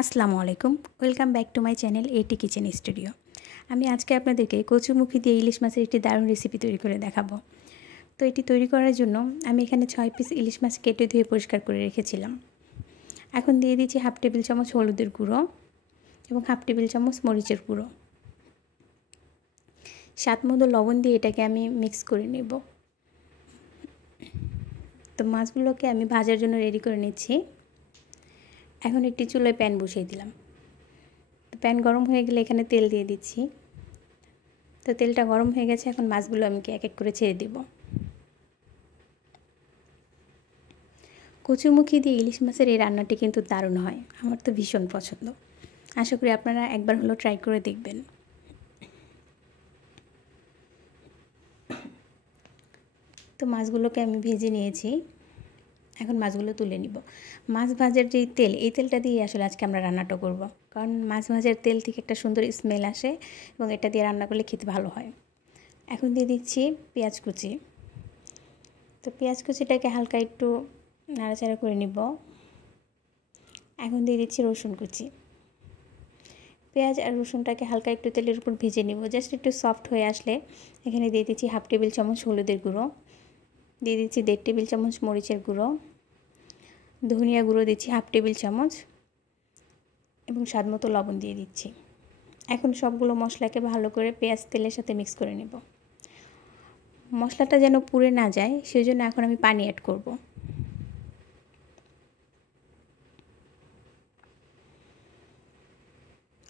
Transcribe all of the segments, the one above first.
আসসালামু আলাইকুম, welcome back to my channel এটি কিচেন স্টুডিও। আমি আজকে আপনাদেরকে কচুরমুখী দিয়ে ইলিশ মাছের একটি দারুণ রেসিপি তৈরি করে দেখাবো। তো এটি তৈরি করার জন্য আমি এখানে 6 পিস ইলিশ মাছ কেটে ধুয়ে পরিষ্কার করে রেখেছিলাম। এখন দিয়ে দিচ্ছি হাফ টেবিল চামচ হলুদের গুঁড়ো এবং হাফ টেবিল চামচ মরিচের গুঁড়ো। স্বাদ মতো লবণ দিয়ে এটাকে আমি মিক্স করে নেব। তো মাছগুলোকে আমি ভাজার জন্য রেডি করে নিচ্ছি। এখন একটি চুলায় প্যান বসিয়ে দিলাম। প্যান গরম হয়ে গেলে এখানে তেল দিয়ে দিচ্ছি। তো তেলটা গরম হয়ে গেছে, এখন মাছগুলো আমি এক এক করে ছেড়ে দেব। কচুরমুখী দিয়ে ইলিশ মাছের এই রান্নাটি কিন্তু দারুণ হয়, আমার তো ভীষণ পছন্দ। আশা করি আপনারা একবার হলেও ট্রাই করে দেখবেন। তো মাছগুলোকে আমি ভেজে নিয়েছি, এখন মাছগুলো তুলে নিব। মাছ ভাজার যেই তেল, এই তেলটা দিয়ে আসলে আজকে আমরা রান্নাটা করব, কারণ মাছ ভাজার তেল থেকে একটা সুন্দর স্মেল আসে এবং এটা দিয়ে রান্না করলে খেতে ভালো হয়। এখন দিয়ে দিচ্ছি পেঁয়াজ কুচি। তো পেঁয়াজ কুচিটাকে হালকা একটু নাড়াচাড়া করে নিব। এখন দিয়ে দিচ্ছি রসুন কুচি। পেঁয়াজ আর রসুনটাকে হালকা একটু তেলের উপর ভেজে নিব, জাস্ট একটু সফট হয়ে আসলে এখানে দিয়ে দিচ্ছি হাফ টেবিল চামচ হলুদের গুঁড়ো, দিয়ে দিচ্ছি 1.5 টেবিল চামচ মরিচের গুঁড়ো, ধনিয়া গুঁড়ো দিচ্ছি হাফ টেবিল চামচ এবং স্বাদ মতো লবণ দিয়ে দিচ্ছি। এখন সবগুলো মশলাকে ভালো করে পেঁয়াজ তেলের সাথে মিক্স করে নেব। মশলাটা যেন পুড়ে না যায় সেজন্য এখন আমি পানি অ্যাড করব।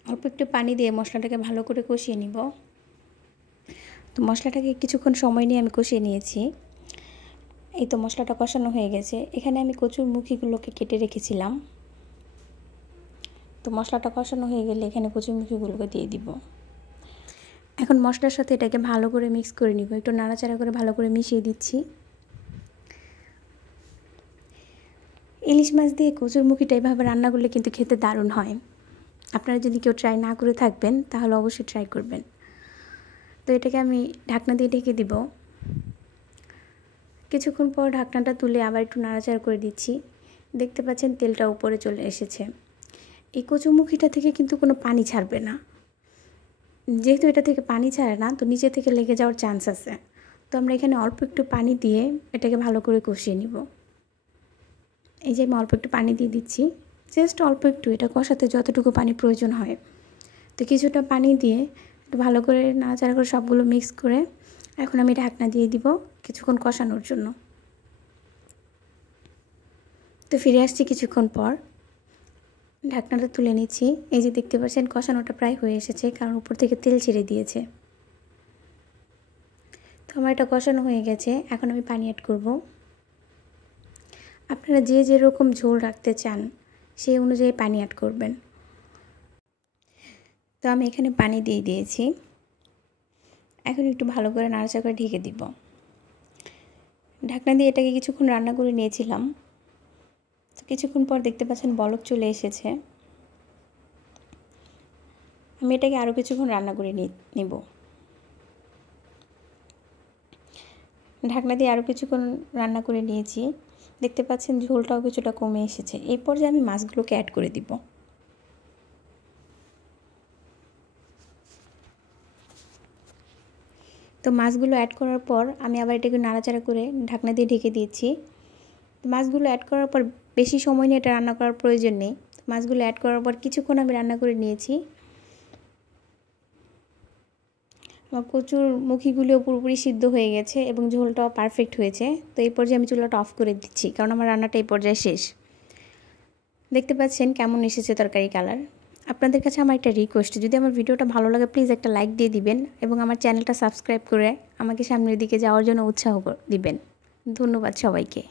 অল্প একটু পানি দিয়ে মশলাটাকে ভালো করে কষিয়ে নিব। তো মশলাটাকে কিছুক্ষণ সময় নিয়ে আমি কষিয়ে নিয়েছি। এই তো মশলাটা কষানো হয়ে গেছে। এখানে আমি কচুরমুখীগুলোকে কেটে রেখেছিলাম। তো মশলাটা কষানো হয়ে গেলে এখানে কচুরমুখীগুলোকে দিয়ে দিব। এখন মশলার সাথে এটাকে ভালো করে মিক্স করে নিব, একটু নাড়াচাড়া করে ভালো করে মিশিয়ে দিচ্ছি। ইলিশ মাছ দিয়ে কচুরমুখীটা এভাবে রান্না করলে কিন্তু খেতে দারুণ হয়। আপনারা যদি কেউ ট্রাই না করে থাকবেন তাহলে অবশ্যই ট্রাই করবেন। তো এটাকে আমি ঢাকনা দিয়ে ঢেকে দিব। কিছুক্ষণ পর ঢাকনাটা তুলে আবার একটু নাড়াচাড়া করে দিচ্ছি। দেখতে পাচ্ছেন তেলটা উপরে চলে এসেছে। এই কচুরমুখীটা থেকে কিন্তু কোনো পানি ছাড়বে না। যেহেতু এটা থেকে পানি ছাড়ে না, তো নিচে থেকে লেগে যাওয়ার চান্স আছে। তো আমরা এখানে অল্প একটু পানি দিয়ে এটাকে ভালো করে কষিয়ে নিব। এই যে আমি অল্প একটু পানি দিয়ে দিচ্ছি, জাস্ট অল্প একটু, এটা কষাতে যতটুকু পানি প্রয়োজন হয়। তো কিছুটা পানি দিয়ে একটু ভালো করে নাড়াচাড়া করে সবগুলো মিক্স করে এখন আমি ঢাকনা দিয়ে দিব কিছুক্ষণ কষানোর জন্য। তো ফিরে আসছি কিছুক্ষণ পর, ঢাকনাটা তুলে নিচ্ছি। এই যে দেখতে পাচ্ছেন কষানোটা প্রায় হয়ে এসেছে, কারণ উপর থেকে তেল ছেড়ে দিয়েছে। তো আমার এটা কষানো হয়ে গেছে, এখন আমি পানি অ্যাড করব। আপনারা যে যেরকম ঝোল রাখতে চান সেই অনুযায়ী পানি অ্যাড করবেন। তো আমি এখানে পানি দিয়ে দিয়েছি। এখন একটু ভালো করে নাড়াচাড়া করে ঢেকে দিব। ঢাকনা দিয়ে এটাকে কিছুক্ষণ রান্না করে নিয়েছিলাম। তো কিছুক্ষণ পর দেখতে পাচ্ছেন বলক চলে এসেছে। আমি এটাকে আরও কিছুক্ষণ রান্না করে নেব। ঢাকনা দিয়ে আরও কিছুক্ষণ রান্না করে নিয়েছি। দেখতে পাচ্ছেন ঝোলটাও কিছুটা কমে এসেছে। এই পর্যায়ে আমি মাছগুলোকে অ্যাড করে দিব। তো মাছগুলো অ্যাড করার পর আমি আবার এটাকে নাড়াচাড়া করে ঢাকনা দিয়ে ঢেকে দিয়েছি। মাছগুলো অ্যাড করার পর বেশি সময় নিয়ে এটা রান্না করার প্রয়োজন নেই। মাছগুলো অ্যাড করার পর কিছুক্ষণ আমি রান্না করে নিয়েছি। আমার কচুরমুখীগুলিও পুরোপুরি সিদ্ধ হয়ে গেছে এবং ঝোলটাও পারফেক্ট হয়েছে। তো এই পর্যায়ে আমি চুলাটা অফ করে দিচ্ছি, কারণ আমার রান্নাটা এই পর্যায়ে শেষ। দেখতে পাচ্ছেন কেমন এসেছে তরকারি কালার। আপনাদের কাছে আমার একটা রিকোয়েস্ট, যদি আমার ভিডিওটা ভালো লাগে প্লিজ একটা লাইক দিয়ে দিবেন এবং আমার চ্যানেলটা সাবস্ক্রাইব করে আমাকে সামনের দিকে যাওয়ার জন্য উৎসাহ দিবেন। ধন্যবাদ সবাইকে।